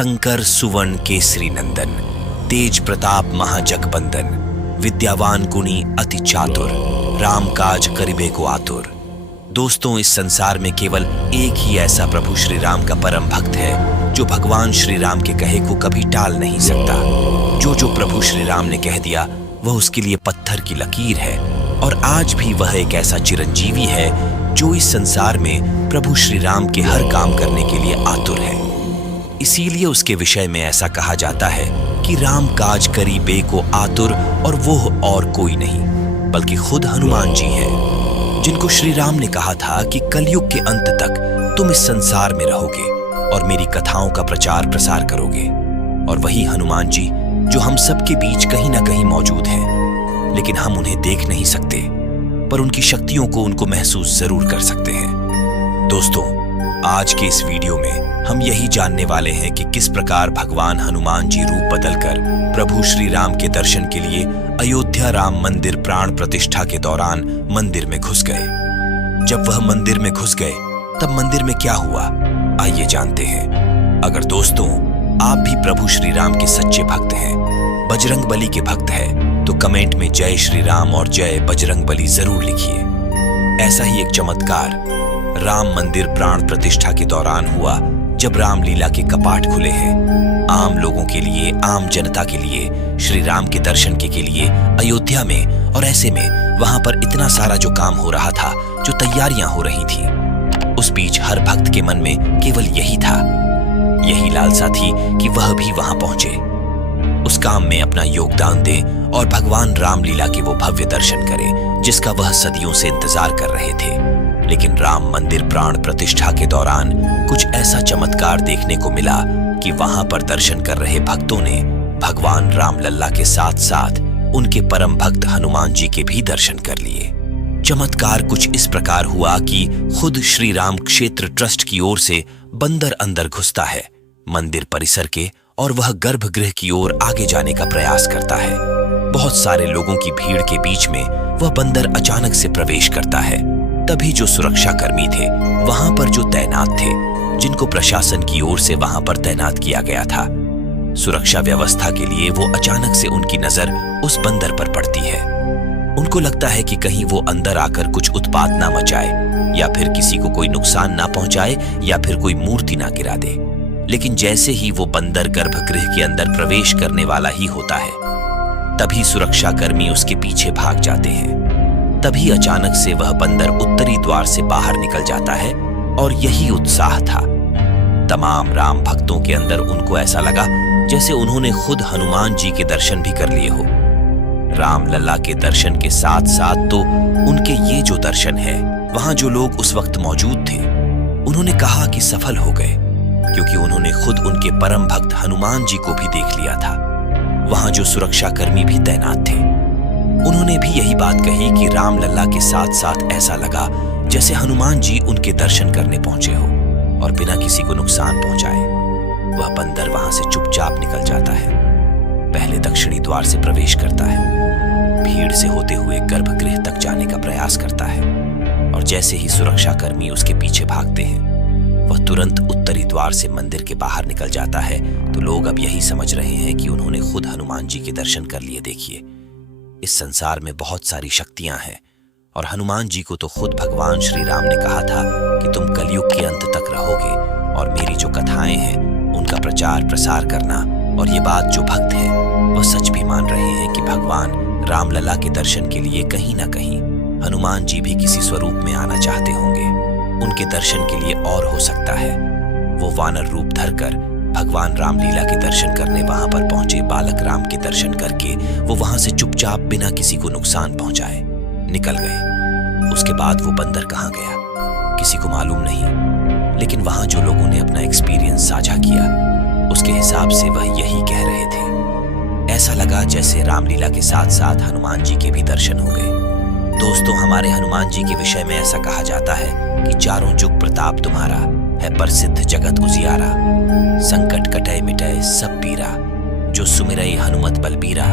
शंकर सुवर्ण केसरी नंदन, तेज प्रताप महाजगबंदन, विद्यावान गुणी अति चातुर, राम काज करिबे को आतुर। दोस्तों, इस संसार में केवल एक ही ऐसा प्रभु श्री राम का परम भक्त है जो भगवान श्री राम के कहे को कभी टाल नहीं सकता। जो प्रभु श्री राम ने कह दिया वह उसके लिए पत्थर की लकीर है, और आज भी वह एक ऐसा चिरंजीवी है जो इस संसार में प्रभु श्री राम के हर काम करने के लिए आतुर है। इसीलिए उसके विषय में ऐसा कहा जाता है कि राम काज करी बे को आतुर, और वो और कोई नहीं बल्कि खुद हनुमान जी हैं, जिनको श्री राम ने कहा था कि कलयुग के अंत तक तुम इस संसार में रहोगे और मेरी कथाओं का प्रचार प्रसार करोगे। और वही हनुमान जी जो हम सबके बीच कहीं ना कहीं मौजूद हैं, लेकिन हम उन्हें देख नहीं सकते, पर उनकी शक्तियों को उनको महसूस जरूर कर सकते हैं। दोस्तों, आज के इस वीडियो में हम यही जानने वाले हैं कि किस प्रकार भगवान हनुमान जी रूप बदलकर प्रभु श्री राम के दर्शन के लिए अयोध्या राम मंदिर प्राण प्रतिष्ठा के दौरान मंदिर में घुस गए। जब वह मंदिर में घुस गए तब मंदिर में क्या हुआ, आइए जानते हैं। अगर दोस्तों आप भी प्रभु श्री राम के सच्चे भक्त हैं, बजरंगबली के भक्त हैं, तो कमेंट में जय श्री राम और जय बजरंगबली जरूर लिखिए। ऐसा ही एक चमत्कार राम मंदिर प्राण प्रतिष्ठा के दौरान हुआ, जब रामलीला के कपाट खुले हैं आम लोगों के लिए, आम जनता के लिए, श्री राम के दर्शन के लिए अयोध्या में। और ऐसे में वहां पर इतना सारा जो काम हो रहा था, जो तैयारियां हो रही थी, उस बीच हर भक्त के मन में केवल यही था, यही लालसा थी कि वह भी वहां पहुंचे, उस काम में अपना योगदान दें और भगवान रामलीला के वो भव्य दर्शन करें जिसका वह सदियों से इंतजार कर रहे थे। लेकिन राम मंदिर प्राण प्रतिष्ठा के दौरान कुछ ऐसा चमत्कार देखने को मिला कि वहां पर दर्शन कर रहे भक्तों ने भगवान रामलल्ला के साथ साथ उनके परम भक्त हनुमान जी के भी दर्शन कर लिए। चमत्कार कुछ इस प्रकार हुआ कि खुद श्री राम क्षेत्र ट्रस्ट की ओर से बंदर अंदर घुसता है मंदिर परिसर के, और वह गर्भगृह की ओर आगे जाने का प्रयास करता है। बहुत सारे लोगों की भीड़ के बीच में वह बंदर अचानक से प्रवेश करता है। तभी जो सुरक्षा कर्मी थे वहां पर जो तैनात थे, जिनको प्रशासन की ओर से वहां पर तैनात किया गया था, सुरक्षा व्यवस्था के लिए वो अचानक से उनकी नजर उस बंदर पर पड़ती है। उनको लगता है कि कहीं वो अंदर आकर कुछ उत्पात ना मचाए, या फिर किसी को कोई नुकसान ना पहुंचाए, या फिर कोई मूर्ति ना गिरा दे। लेकिन जैसे ही वो बंदर गर्भगृह के अंदर प्रवेश करने वाला ही होता है, तभी सुरक्षा कर्मी उसके पीछे भाग जाते हैं। तभी अचानक से वह बंदर उत्तरी द्वार से बाहर निकल जाता है, और यही उत्साह था तमाम राम भक्तों के अंदर। उनको ऐसा लगा जैसे उन्होंने खुद हनुमान जी के दर्शन भी कर लिए हो। रामलला के दर्शन के साथ साथ तो उनके ये जो दर्शन है, वहां जो लोग उस वक्त मौजूद थे उन्होंने कहा कि सफल हो गए, क्योंकि उन्होंने खुद उनके परम भक्त हनुमान जी को भी देख लिया था। वहां जो सुरक्षा कर्मी भी तैनात थे उन्होंने भी यही बात कही कि रामलला के साथ साथ ऐसा लगा जैसे हनुमान जी उनके दर्शन करने पहुंचे हो, और बिना किसी को नुकसान पहुंचाए वह बंदर वहां से चुपचाप निकल जाता है। पहले दक्षिणी द्वार से प्रवेश करता है, भीड़ से होते हुए गर्भगृह तक जाने का प्रयास करता है, और जैसे ही सुरक्षा कर्मी उसके पीछे भागते हैं वह तुरंत उत्तरी द्वार से मंदिर के बाहर निकल जाता है। तो लोग अब यही समझ रहे हैं कि उन्होंने खुद हनुमान जी के दर्शन कर लिए। देखिए, इस संसार में बहुत सारी शक्तियां हैं, और हनुमान जी को तो खुद भगवान श्री राम ने कहा था कि तुम कलयुग के अंत तक रहोगे और मेरी जो कथाएं हैं उनका प्रचार प्रसार करना। और ये बात जो भक्त हैं वह सच भी मान रहे हैं कि भगवान रामलला के दर्शन के लिए कहीं ना कहीं हनुमान जी भी किसी स्वरूप में आना चाहते होंगे। उनके दर्शन के लिए और हो सकता है वो वानर रूप धरकर भगवान रामलीला के दर्शन करने वहां पर पहुंचे। बालक राम के दर्शन करके वो वहां से चुपचाप बिना किसी को नुकसान पहुंचाए निकल गए। उसके बाद वो बंदर कहां गया किसी को मालूम नहीं, लेकिन वहां जो लोगों ने अपना एक्सपीरियंस साझा किया उसके हिसाब से वह यही कह रहे थे। ऐसा लगा जैसे रामलीला के साथ साथ हनुमान जी के भी दर्शन हो गए। दोस्तों, हमारे हनुमान जी के विषय में ऐसा कहा जाता है कि चारों जुग प्रताप तुम्हारा है, प्रसिद्ध जगत उजियारा। संकट कटय मिटय सब पीरा, जो सुमिरई हनुमत बलबीरा।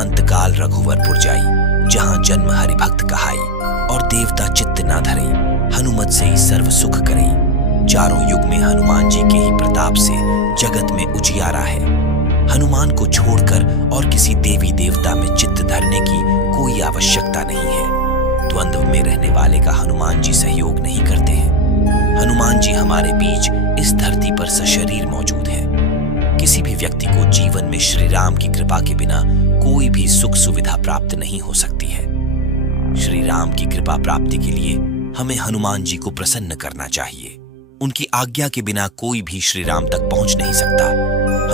अंतकाल रघुवरपुर जाई, जहां जन्म हरि भक्त कहाई। और देवता चित्त ना धरई, हनुमत से ही सर्व सुख करई। चारों युग में हनुमान जी के ही प्रताप से जगत में उजियारा है। हनुमान को छोड़कर और किसी देवी देवता में चित्त धरने की कोई आवश्यकता नहीं है। द्वंद्व में रहने वाले का हनुमान जी सहयोग नहीं करते हैं। हनुमान जी हमारे बीच इस धरती पर सशरीर मौजूद हैं। किसी भी व्यक्ति को जीवन में श्री राम की कृपा के बिना कोई भी सुख सुविधा प्राप्त नहीं हो सकती है। श्री राम की कृपा प्राप्ति के लिए हमें हनुमान जी को प्रसन्न करना चाहिए। उनकी आज्ञा के बिना कोई भी श्री राम तक पहुंच नहीं सकता।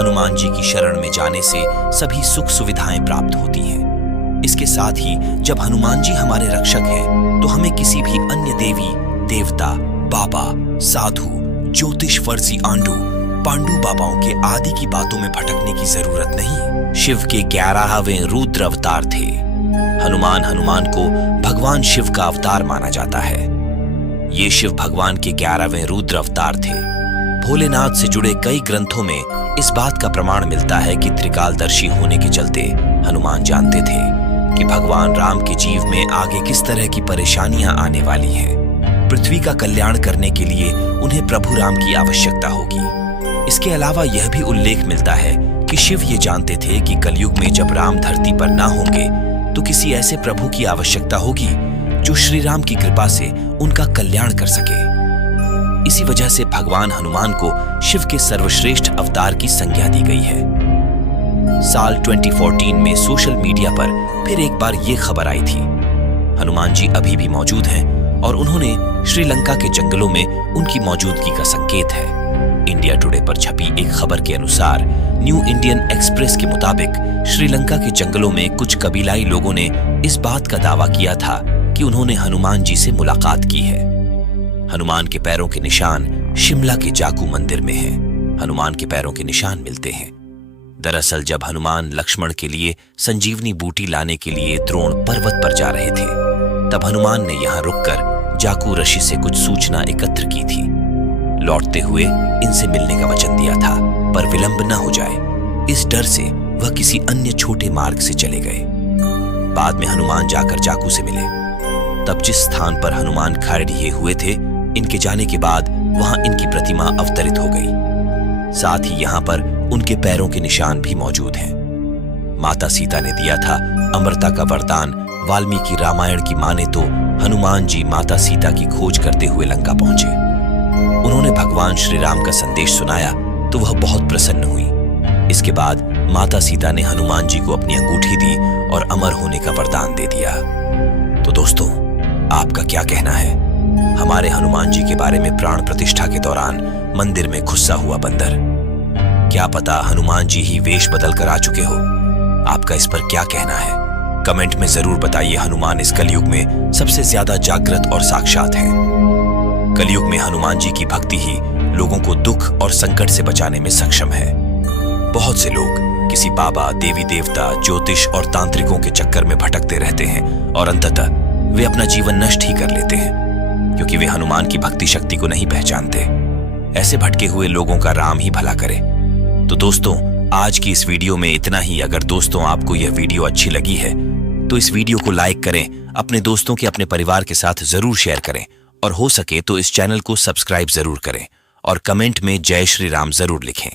हनुमान जी की शरण में जाने से सभी सुख सुविधाएं प्राप्त होती हैं। इसके साथ ही जब हनुमान जी हमारे रक्षक हैं, तो हमें किसी भी अन्य देवी देवता, बाबा, साधु, ज्योतिष फर्जी आंडू, पांडु बाबाओं के आदि की बातों में भटकने की जरूरत नहीं। शिव के 11वें रुद्र अवतार थे। हनुमान को भगवान शिव का अवतार माना जाता है। ये शिव भगवान के 11वें रुद्र अवतार थे। भोलेनाथ से जुड़े कई ग्रंथों में इस बात का प्रमाण मिलता है कि त्रिकालदर्शी होने के चलते हनुमान जानते थे कि भगवान राम के जीव में आगे किस तरह की परेशानियां आने वाली हैं। पृथ्वी का कल्याण करने के लिए उन्हें प्रभु राम की आवश्यकता होगी। इसके अलावा यह भी उल्लेख मिलता है कि शिव ये जानते थे कि कलयुग में जब राम धरती पर ना होंगे तो किसी ऐसे प्रभु की आवश्यकता होगी जो श्री राम की कृपा से उनका कल्याण कर सके। इसी वजह से भगवान हनुमान को शिव के सर्वश्रेष्ठ अवतार की संज्ञा दी गई है। साल 2014 में सोशल मीडिया पर फिर एक बार ये खबर आई थी। हनुमान जी अभी भी मौजूद हैं और उन्होंने श्रीलंका के जंगलों में उनकी मौजूदगी का संकेत है। इंडिया टुडे पर छपी एक खबर के अनुसार न्यू इंडियन एक्सप्रेस के मुताबिक श्रीलंका के जंगलों में कुछ कबीलाई लोगों ने इस बात का दावा किया था कि उन्होंने हनुमान जी से मुलाकात की है। हनुमान के पैरों के निशान शिमला के जाकू मंदिर में हैं। हनुमान के पैरों के निशान मिलते हैं। दरअसल जब हनुमान लक्ष्मण के लिए संजीवनी बूटी लाने के लिए द्रोण पर्वत पर जा रहे थे, तब हनुमान ने यहां रुककर जाकू ऋषि से कुछ सूचना एकत्र की थी। लौटते हुए इनसे मिलने का वचन दिया था, पर विलंब न हो जाए, इस डर से वह किसी अन्य छोटे मार्ग से चले गए। बाद में हनुमान जाकर जाकू से मिले। तब जिस स्थान पर हनुमान खड़े हुए थे, इनके जाने के बाद वहां इनकी प्रतिमा अवतरित हो गई। साथ ही यहां पर उनके पैरों के निशान भी मौजूद हैं। माता सीता ने दिया था अमरता का वरदान। वाल्मीकि रामायण की माने तो हनुमान जी माता सीता की खोज करते हुए लंका पहुंचे। उन्होंने भगवान श्री राम का संदेश सुनाया तो वह बहुत प्रसन्न हुई। इसके बाद माता सीता ने हनुमान जी को अपनी अंगूठी दी और अमर होने का वरदान दे दिया। तो दोस्तों, आपका क्या कहना है? हमारे हनुमान जी के बारे में प्राण प्रतिष्ठा के दौरान मंदिर में घुसा हुआ बंदर, क्या पता हनुमान जी ही वेश बदल कर आ चुके हो? आपका इस पर क्या कहना है? कमेंट में जरूर बताइए। हनुमान इस कलयुग में सबसे ज्यादा जागृत और साक्षात हैं। कलयुग में हनुमान जी की भक्ति ही लोगों को दुख और संकट से बचाने में सक्षम है। बहुत से लोग किसी बाबा, देवी देवता, ज्योतिष और तांत्रिकों के चक्कर में भटकते रहते हैं और अंततः वे अपना जीवन नष्ट ही कर लेते हैं, क्योंकि वे हनुमान की भक्ति शक्ति को नहीं पहचानते। ऐसे भटके हुए लोगों का राम ही भला करे। तो दोस्तों, आज की इस वीडियो में इतना ही। अगर दोस्तों आपको यह वीडियो अच्छी लगी है तो इस वीडियो को लाइक करें, अपने दोस्तों के, अपने परिवार के साथ जरूर शेयर करें और हो सके तो इस चैनल को सब्सक्राइब जरूर करें और कमेंट में जय श्री राम जरूर लिखें।